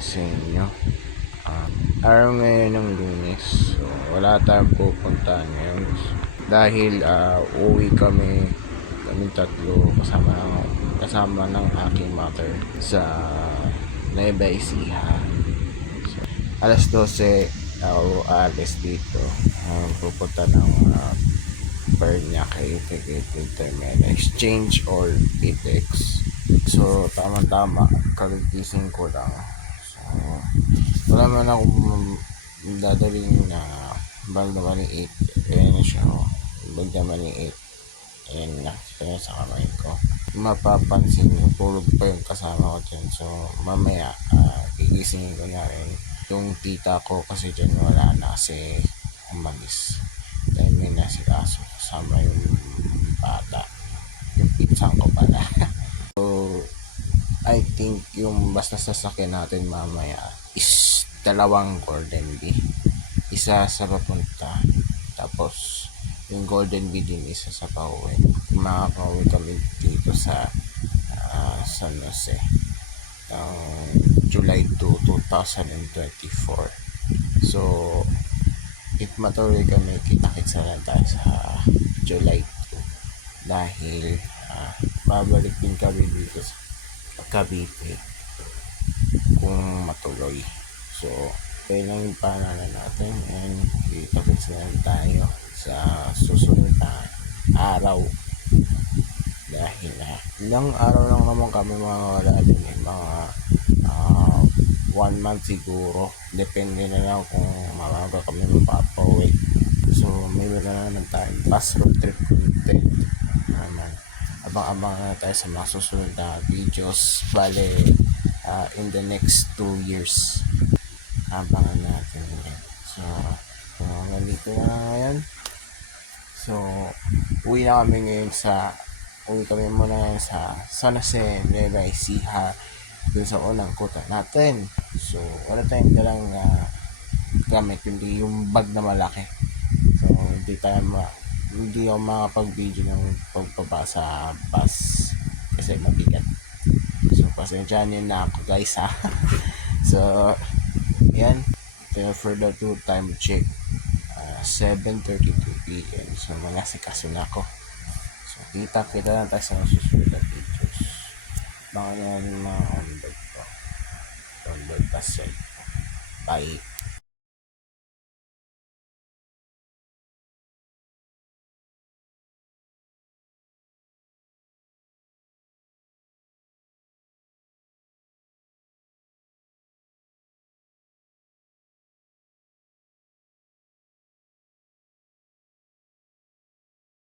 sa inyo. Araw ngayon ng Lunes. So, wala tayong pupuntahan ngayon. Dahil uwi kami tatlo kasama ng aking mother sa Nueva Ecija. So, alas 12 ako alis dito. Pupunta ng Paranaque Integrated Terminal Exchange or PTEX. So, tama-tama, kagigising ko lang. So, wala man akong dadaling na bag naman yung 8. Ayan na siya, bag naman yung 8. Ayan na, kaya sa kamay ko. Mapapansin nyo, tulog pa yung kasama ko dyan. So, mamaya, gigisingin ko na rin yung tita ko kasi dyan wala na kasi umalis. Dahil may nasikaso kasama yung bata. Yung pinsang ko pala. So, I think yung basta sasakyan natin mamaya is 2 Golden Bee. Isa sa papunta. Tapos, yung Golden Bee din isa sa pauwi. Makakauwi kami dito sa San Jose. July 2, 2024. So, if matuloy kami, kita-kits na lang tayo sa July 2. Dahil, babalik din kami dito sa Cavite kung matuloy. So, kaya lang yung pangalan natin and kita-kits na lang tayo sa susunod na araw. Dahil ilang araw lang naman kami wala din mga 1 month siguro, depende na lang kung maaga kami mapapauwi. So may wala naman tayong bus road trip content naman. Abang-abang na tayo sa mga susunod na videos. Bale in the next 2 years abangan natin yan. So nandito na ngayon. So uwi kami muna ngayon sa San Jose, Nueva Ecija, dun sa unang kuta natin. So wala tayong dalang gamit, hindi yung bag na malaki. So hindi ako makapag-video ng pagbaba sa bus kasi mabigat. So pasensya nyo na ako guys ha. So yan, for the time check 7:32 p.m. So mga sikaso na ako. So kita lang tayo sa susunod na videos. Baka yan yung mga onboard bus ride. Bye.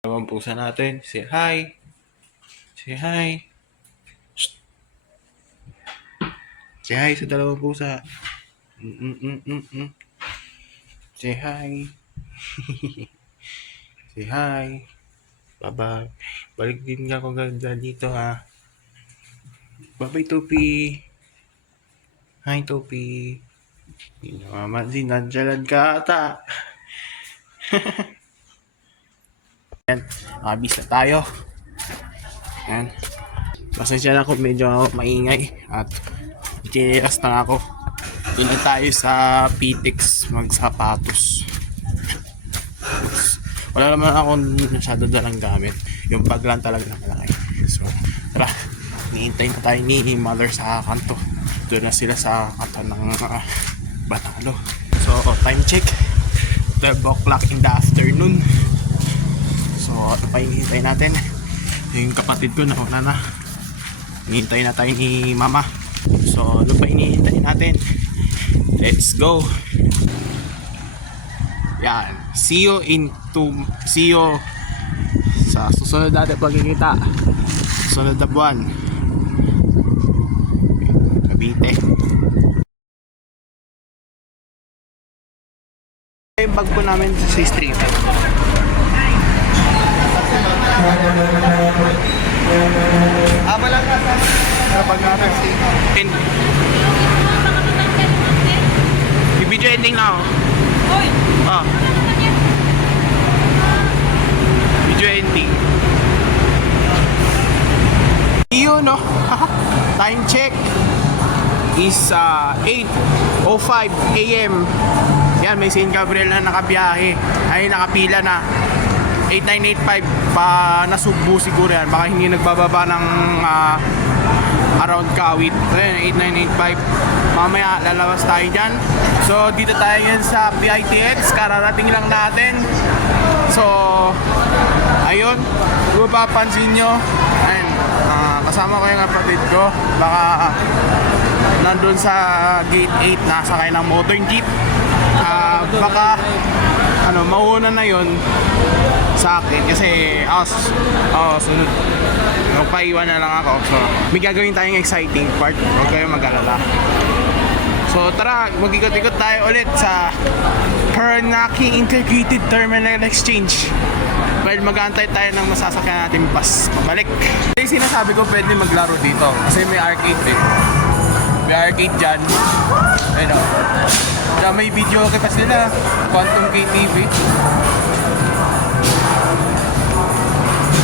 Dalawang pusa natin. Say hi. Say hi. Shh. Say hi sa dalawang pusa. Say hi. Say hi. Bye-bye. Balik din nga ako ganda dito ha. Bye-bye Topi. Hi Topi. Hindi na mamansin. Nandiyan ka ata. Yan. Nakabis na tayo. Yan. Pasensya na ako, medyo maingay at tinilas na ako. Dito tayo sa PTEX magsapatos. Wala naman ako masyado dalang gamit. Yung bag lang talaga na malaki. So, tara. Niintay na tayo ni mother sa kanto. Doon na sila sa kanto ng Banalo. So, time check. 12 o'clock in the afternoon. So, ano pa hinihintay natin? Yung kapatid ko nauna na. Hinihintay na tayo ni mama. So, ano pa hinihintay natin? Let's go! Yan. See you sa susunod natin pagkikita. Susunod na buwan. Cavite. Yung bag po namin sa street. Walang kasa. Kapag natin si video ending na ako. Video ending. Yun no. Time check is 8:05 AM. Yan, may St. Gabriel na nakabiyahe. Ay, nakapila na. 8985 pa nasugbo siguro yan. Baka hindi nagbababa ng around Kawit. Ayun, 8985. Mamaya lalabas tayo dyan. So, dito tayo yan sa PITX. Kararating lang natin. So, ayun. Kung mapapansin nyo, ayun, kasama ko yung kapatid ko. Baka nandun sa gate 8 nasakay ng motor jeep. Baka mauna na yon sa akin kasi sunod magpaiwan na lang ako. So may gagawin tayong exciting part, huwag kayong mag-alala. So tara, mag-ikot-ikot tayo ulit sa Paranaque Integrated Terminal Exchange while mag-aantay tayo ng masasakyan natin bus pabalik. Kasi sinasabi ko pwede maglaro dito kasi may arcade eh. May arcade dyan. Ayun o. May video okay pa sila. Quantum KTV.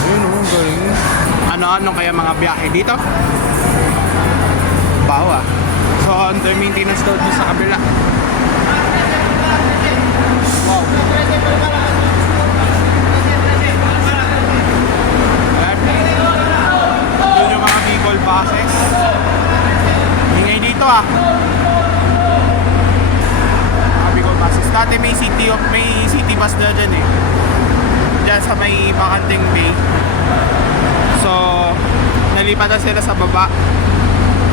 Ayun o, galing. Ano-ano kaya mga biyahe dito? Bawa. So, under maintenance daw dito sa kabila. Wow. Yun yung mga Bicol buses. Ingay dito Bicol buses. Dati may city bus na dyan eh. Dyan sa may Bacanting Bay. So, nalipat na sila sa baba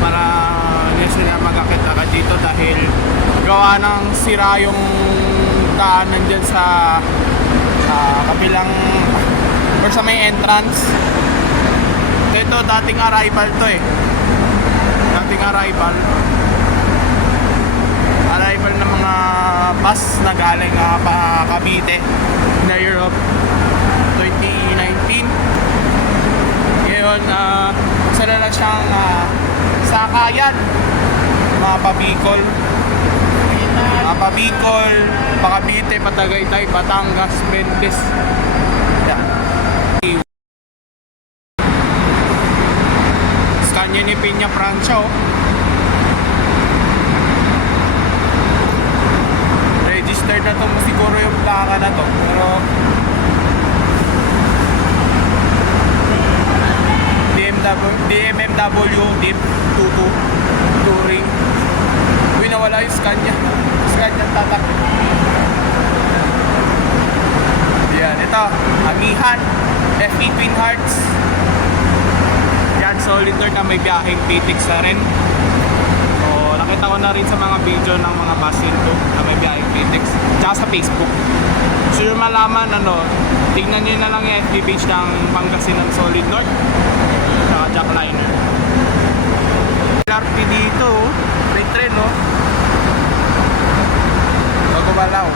para hindi sila mag-akit-akit dito dahil gawa ng sira yung daanan dyan sa kabilang or sa may entrance. Ito dating arrival to eh. Dating arrival ng mga bus na galing Cavite na Europe 2019. Ngayon sila na siyang sakayan mga Pabicol, Cavite, Patagaytay, Batangas, Bendes. Yan. Scania ni Piña Francia registered na to siguro yung plaka na to pero DMMW Deep 22 Touring. Uy, nawala yung Scania tatak. Yan, ito Amihan FE Twin Hearts. Yan, solid na may biyaheng PTX na rin. So, nakita ko na rin sa mga video ng mga basin ko na may biyaheng PTX tsaka sa Facebook. So yung malaman tingnan nyo na lang yung FB page ng Pangasinan Solid North tsaka Jackliner. LRT dito, freight train Bagubalaw.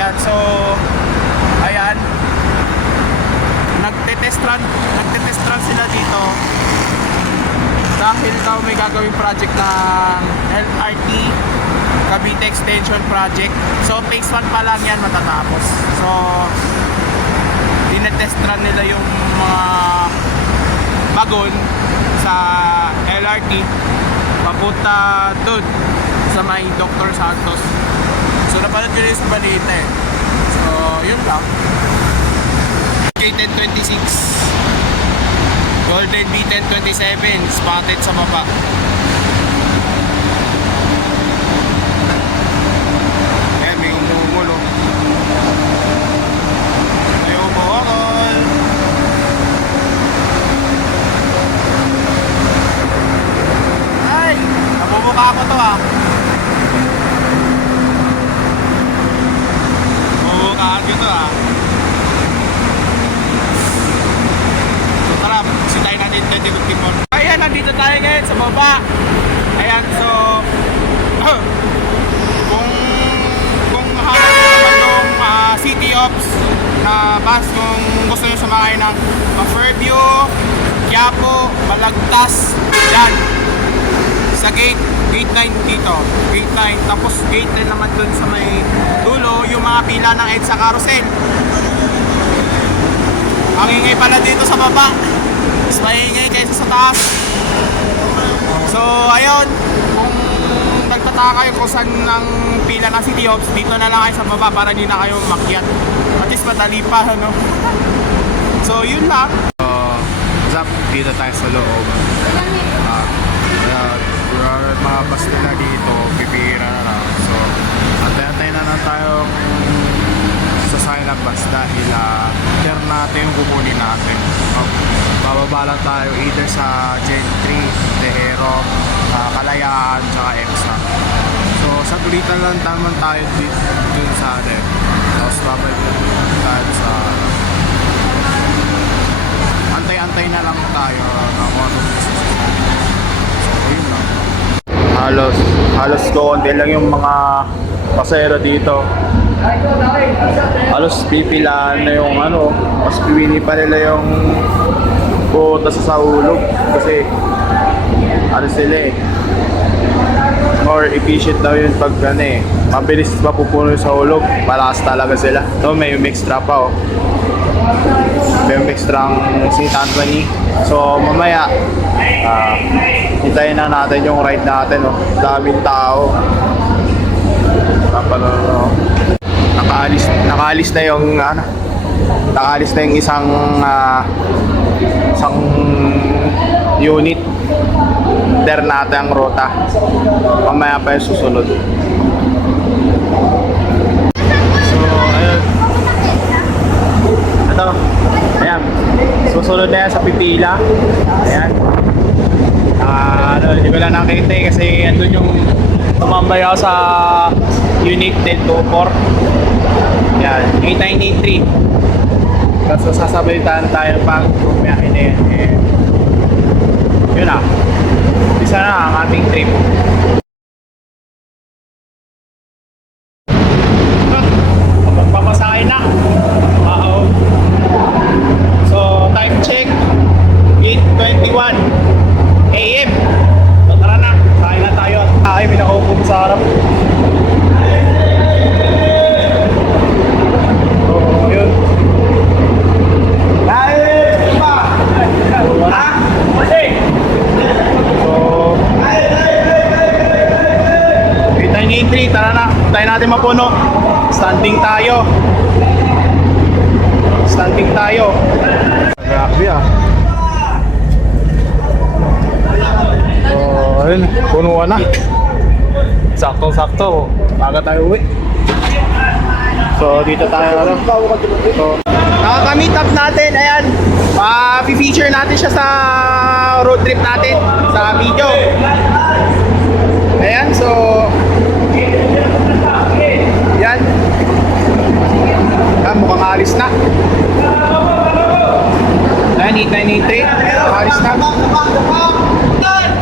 Yan, so ayan, nagte-test run sila dito dahil may gagawing project ng LRT Cavite Extension Project. So phase 1 pa lang yan matatapos. So tinetest run nila yung mga bagon sa LRT papunta doon sa may Dr. Santos. So napanood ko rin sa balita eh. So yun lang. K1026 Golden B1027 spotted sa baba. Ayan, may umuulo. May umuukol. Ay! Nabubuka ko to Nabubukaan ko to So tara, sitayin natin 2054. Ayan, nandito tayo ngayon sa baba. Ayan, so kung hanap naman ng City Ops na bus, kung gusto nyo sumakay ng Fairview, Quiapo, Balagtas, yan sa gate 9 dito, gate 9, tapos gate 10 naman dun sa may dulo, yung mga pila ng EDSA carousel. Ang ingay pala dito sa baba, mas maingay kaysa sa taas. So So, ayun. Kung nagtataka kayo kung saan ang pila ng City Hops, dito na lang kayo sa baba para hindi na kayo makyat. At least madali pa, ano? So, yun lang. What's up? Dito tayo sa loob. Mga bus na dito, pipira na lang. So, antay-antay na lang tayo sasakay ng bus dahil turn natin yung kukunin natin. So, bababa lang tayo either sa Gentry, Tehero, Kalayaan, tsaka EPSA. So, sa tulitan lang taman tayo dun sa atin. Tapos babalik tayo sa antay-antay na lang tayo ng kung anong susunod. So, yun lang. Halos konti lang yung mga pasero dito. Halos pipilaan na yung ano, mas piwini pa nila yung puta sa sahulog kasi ano sila eh, or efficient daw yun pag ano eh, mabilis mapupuno yung sahulog, malakas talaga sila. So may extra pa oh, may extra ang St. Anthony. So mamaya hintayin na natin yung ride natin oh. Daming tao. Nakaalis na yung ano, nakaalis na yung isang unit. Ternate ang rota. Mamaya pa yung susunod. So ayun. Ito. Ayan. Susunod na yan sa pipila. Ayan. Hindi ko lang nakita eh, kasi andun yung tumambay ako sa Unit 1024. Yan, 8983. Tapos sasabayitan tayo pag bumiyahin na yan. Yun na. Isa na ang ating trip. Papasahin na. So, time check. 8:21 AM. So, tara na. Kain na tayo. Ay, may nakaupo sa harap. So, yun. So, 8983, tara na. Tayo natin mapuno. Standing tayo. Standing tayo. Grabe ah. So, ayun. Punuan na. Sakto-sakto. Baga tayo uwi. So, dito tayo. So, nakaka-meet up natin. Ayan. Pa-feature natin siya sa road trip natin. Sa video. Ayan. So, yan. Ayan, mukhang alis na. Ayan, 8983. Alis na.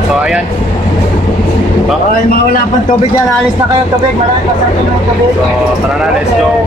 So, ayan. Baka yung mga wala pang tubig yan, alis na kayo tubig, marami pa sa atin ng tubig. So, tara na, let's go.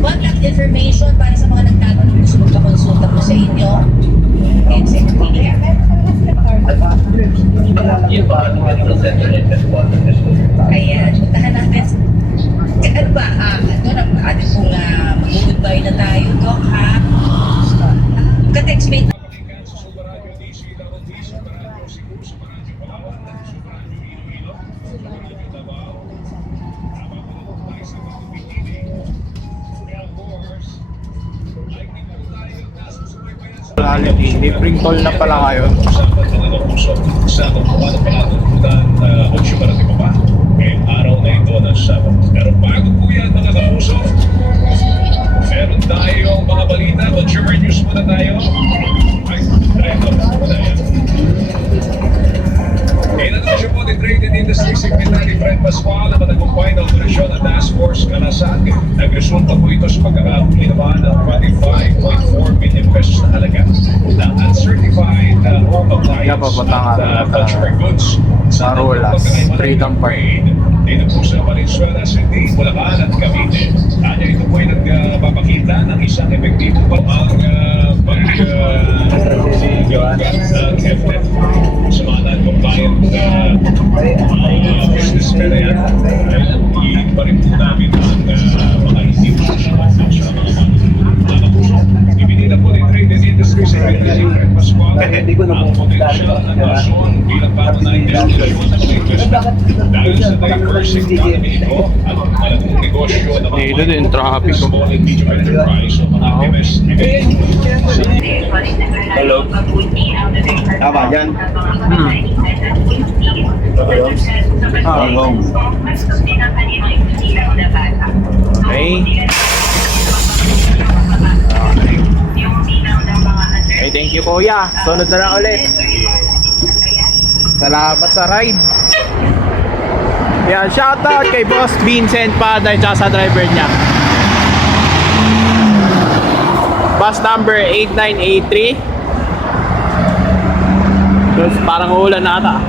Contact information para sa mga nagtatanong gusto magpakonsulta po sa inyo. And secretary. Ayan, puntahan natin. Ano ba? Ito na, atin pong mag-goodbye na tayo, Doc, ha? Ka-textmate. Libreng toll na pala ngayon. Sa kung ano pala tututan Ocho para di ba? Araw na ito ng Sabado. Pero bago po yan mga kapuso, meron tayong mga balita. Consumer news muna tayo. Ay, trend up muna yan. Inanonsyo po ni Trade and Industry Secretary Fred Pascual na matagumpay na operasyon ng Task Force Kanasag. Nagresulta po ito sa pagkakahuli naman ng 25.4 billion pesos na halaga na uncertified home appliance papuntang consumer goods sa Rolas, Freedom Park. dito po sa Valenzuela City, Bulacan at Cavite. Kanya ito po ay nagpapakita ng isang epektibong pang ng FNF sa mga non-compliant businessmen na yan. Iin pa rin po namin ang mga hindi po sa mga kapuso. Ibinila po ni Trade and Industry Secretary Fred Pascual ang potensyal ng Luzon bilang patunay destinasyon ng mga investment. Dahil sa diverse economy ito at malaking negosyo ng mga Dito din, traffic. small and medium enterprise o mga MSME. Hello. Tama yan. Okay. Hey, thank you kuya. Sunod na lang ulit. Salamat sa ride. Yan, shoutout kay Boss Vincent Paday at sa driver niya. Bus number 8983. Tapos parang uulan na ata.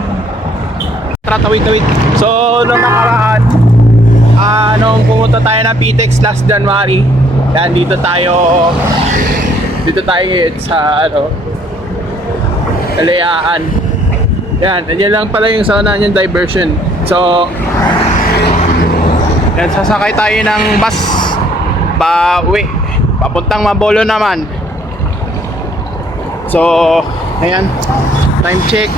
Tawid. So, nung nakaraan, nung pumunta tayo ng PTEX last January, yan, dito tayo ngayon sa Kalayaan. Yan, nandiyan lang pala yung sa unahan yung diversion. So, yan, sasakay tayo ng bus pauwi, papuntang Mabolo naman. So, ayan, time check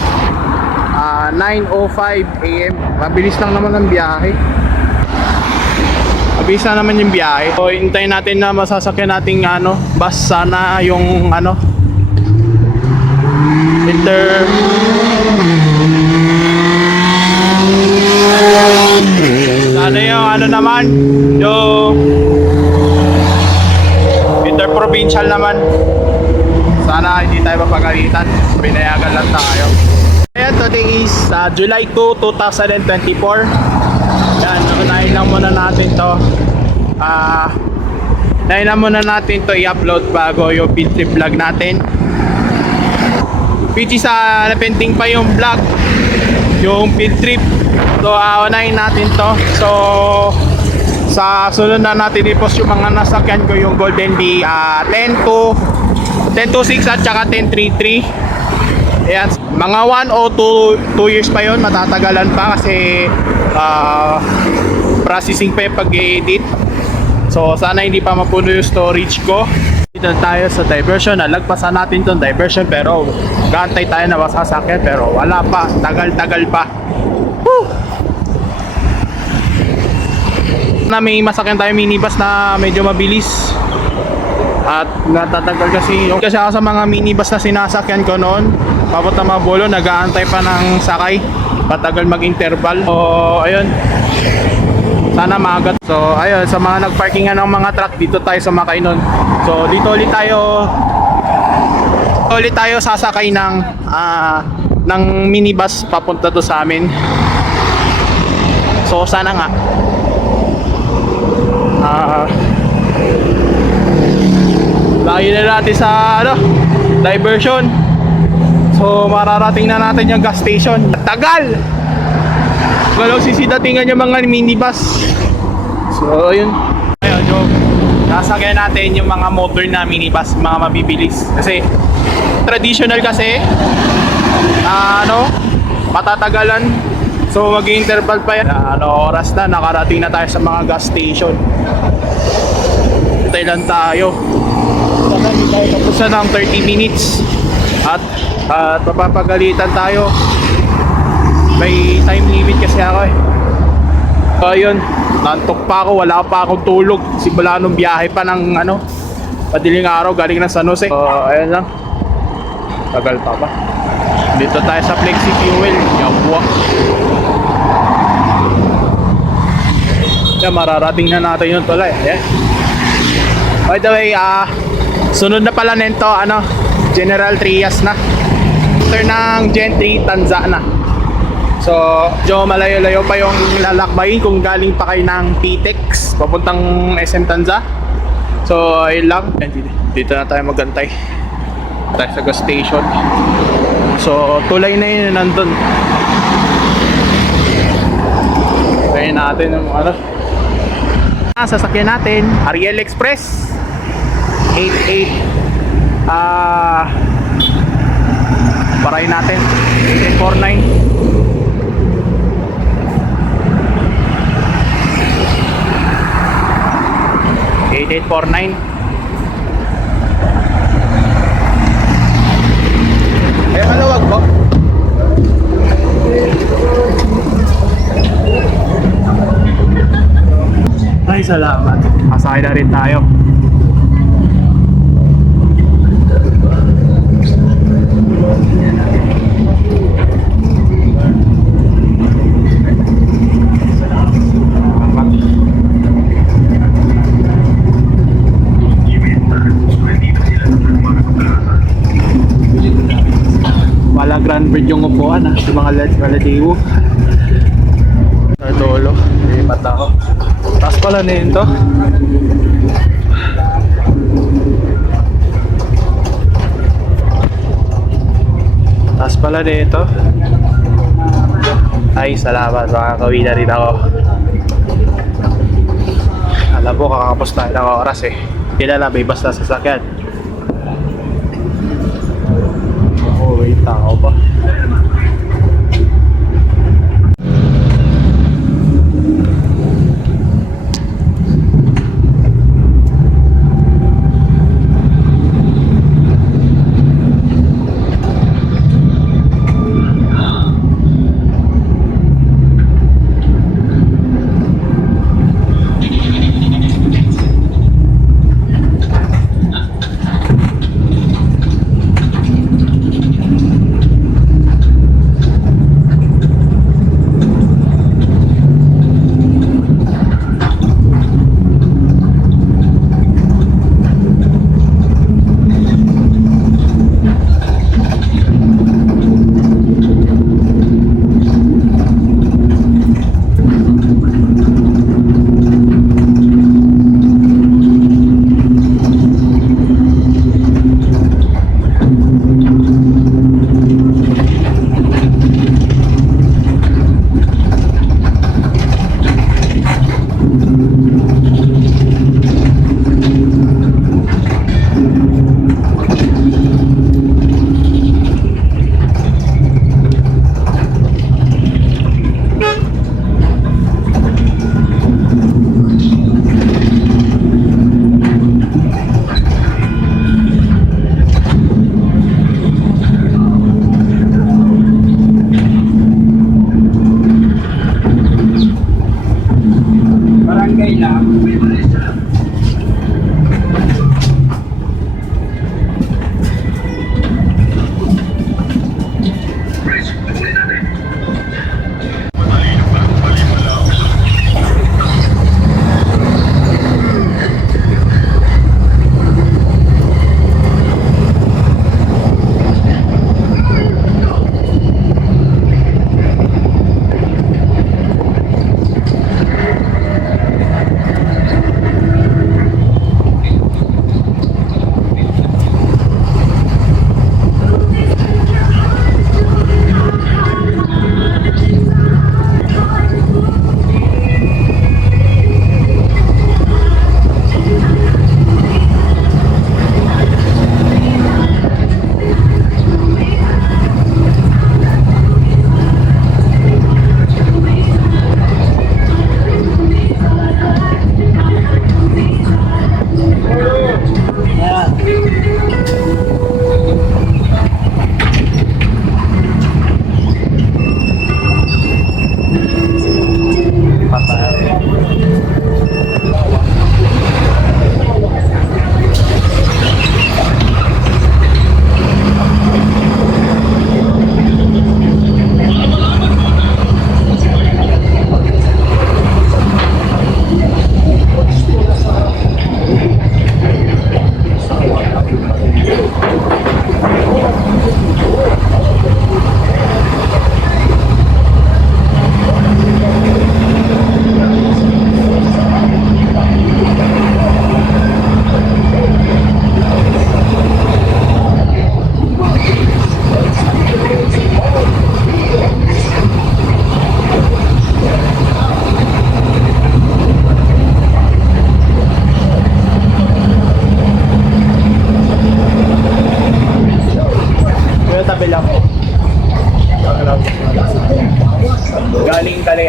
9:05 AM. Mabilis lang naman ang biyahe. Mabilis na naman yung biyahe. So, hintayin natin na masasakyan nating bus. Sana yung sana yung naman, yung interprovincial naman. Sana hindi tayo mapagalitan. Pinayagan lang tayo. Ayan, today is July 2, 2024. Yan, unahin lang muna natin to. Unahin lang muna natin to i-upload bago yung field trip vlog natin. Which is napending pa yung vlog, yung field trip. So unahin natin to. So sa sunod na natin i-post yung mga nasakyan ko, yung Golden Bee 10-6 at saka 10-3-3. Ayan, mga 1 o 2 years pa yon, matatagalan pa kasi processing pa yung pag-edit. So sana hindi pa mapuno yung storage ko. Dito tayo sa diversion. Nalagpasan natin tong diversion pero gantay tayo na masasakyan pero wala pa, tagal pa. Woo! Na may masakyan tayo minibus na medyo mabilis at natatagal kasi ako sa mga minibus na sinasakyan ko noon papunta Mabolo, nag-aantay pa ng sakay, patagal mag-interval. So ayun, sana maagat. So ayun, sa mga nagparkingan ng mga truck, dito tayo sa Makainon. So dito ulit tayo sasakay ng minibus papunta to sa amin. So sana nga lagi na natin sa diversion. So mararating na natin yung gas station. Tagal! Walang sisidatingan yung mga minibus. So ayun. Ayun, so nasakyan natin yung mga motor na minibus, mga mabibilis. Kasi traditional kasi matatagalan. So mag-interval pa yan. Oras na, nakarating na tayo sa mga gas station. Hintay lang tayo. Sana hindi tayo tapos na ng 30 minutes. At mapapagalitan tayo. May time limit kasi ako eh. So ayun, nantok pa ako, wala pa akong tulog. Simula nung biyahe pa ng madiling araw galing ng San Jose. So ayun lang, tagal pa ba. Dito tayo sa Flexi Fuel. Yawa. Yan, mararating na natin yung tulay. Yeah. By the way, sunod na pala nito General Trias na. After ng Gen 3 Tanza na. So, medyo malayo-layo pa yung lalakbayin kung galing pa kayo ng PTEX papuntang SM Tanza. So, ayun lang. Dito na tayo magantay. Tayo sa gas station. So, tulay na yun nandun. Kaya natin yung ano. Sasakyan natin, Ariel Express 88. Parayin natin 8849. Eh, maluwag po. Ay, salamat. Kasakay na rin tayo. Wala Grand Bridge yung upuan ha, yung mga Maladivo. Sa dulo, lipat ako. Taas pala nito. Taas pala nito. Ay, salamat. Makakawin na rin ako. Alam mo, kakapos tayo ng oras eh. Hindi na lang, may basta sasakyan. Oh, wait, tao pa.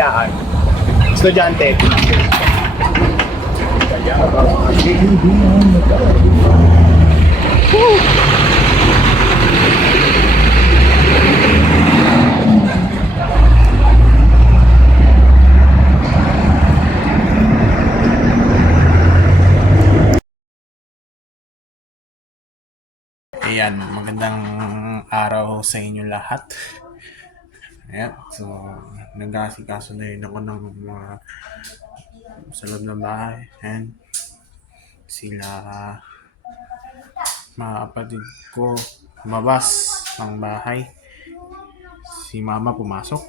kalayaan. Estudyante. Ayan, magandang araw sa inyo lahat. Ayan, so nag-aasikaso na rin ako ng mga sa loob ng bahay. Ayan, sila mga kapatid ko lumabas ng bahay. Si mama pumasok.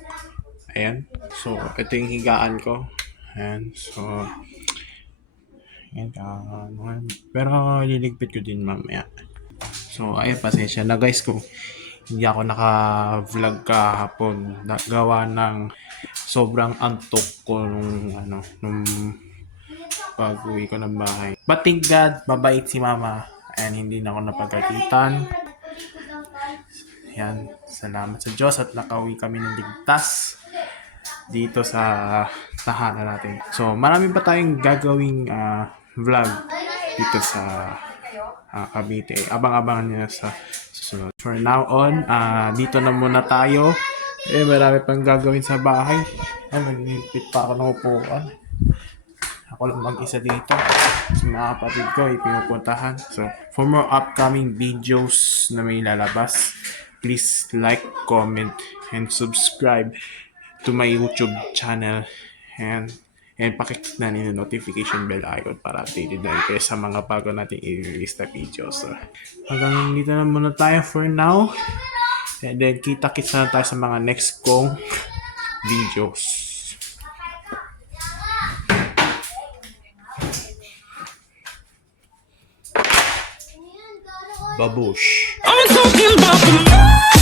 Ayan, so ito yung higaan ko. Ayan, so ayan, pero liligpit ko din mamaya. So, ayun, pasensya na guys kung hindi ako naka-vlog kahapon. Gawa ng sobrang antok ko nung pag-uwi ko ng bahay. But thank God, mabait si mama and hindi na ako napagkakitan. Yan, salamat sa Diyos at nakauwi kami ng ligtas dito sa tahanan natin. So, marami pa tayong gagawing vlog dito sa Cavite. Abang-abangan niyo sa susunod. For now on, dito na muna tayo. Marami pang gagawin sa bahay. Maglilipit pa ako ng upuan. Ako lang mag-isa dito. Sa mga kapatid ko, pinupuntahan. So, for more upcoming videos na may lalabas, please like, comment, and subscribe to my YouTube channel. And pakiclick na rin yung notification bell icon para updated na kayo sa mga bago nating i-release na videos. So, hanggang dito na muna tayo for now. And then, kita-kits na tayo sa mga next kong videos. Babush! I'm talking about the